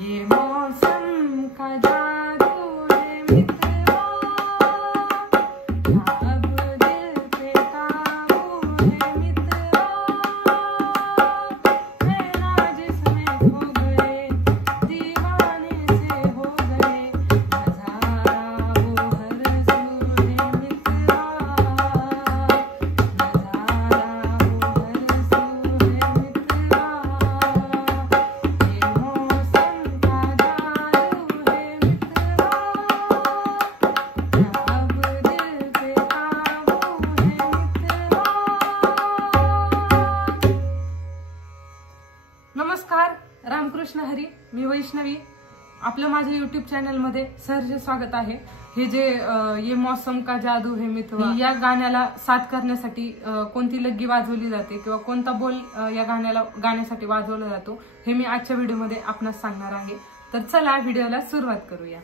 ये मौसम का जादू है मित्रा, अब दिल पे काबू है मित्रा, नैना जिसमें खो गए दीवाने से हो गए, नजारा वो हर सू है मित्रा, नजारा वो हर सू है मित्रा। ये मौसम का जादू है मित्रा, अब दिल पे काबू है मित्रा। नमस्कार, रामकृष्ण हरी, मी वैष्णवी. आपलं माझ्या युट्यूब चॅनल मध्ये सहर्ष स्वागत आहे. हे जे ये मौसम का जादू है मित्रा या गाण्याला साथ करण्यासाठी कोणती लग्गी वाजवली जाते किंवा कोणता बोल या गाण्यासाठी वाजवला जातो हे मी आजच्या व्हिडिओमध्ये आपणास सांगणार आहे. तर चला व्हिडिओला सुरुवात करूया.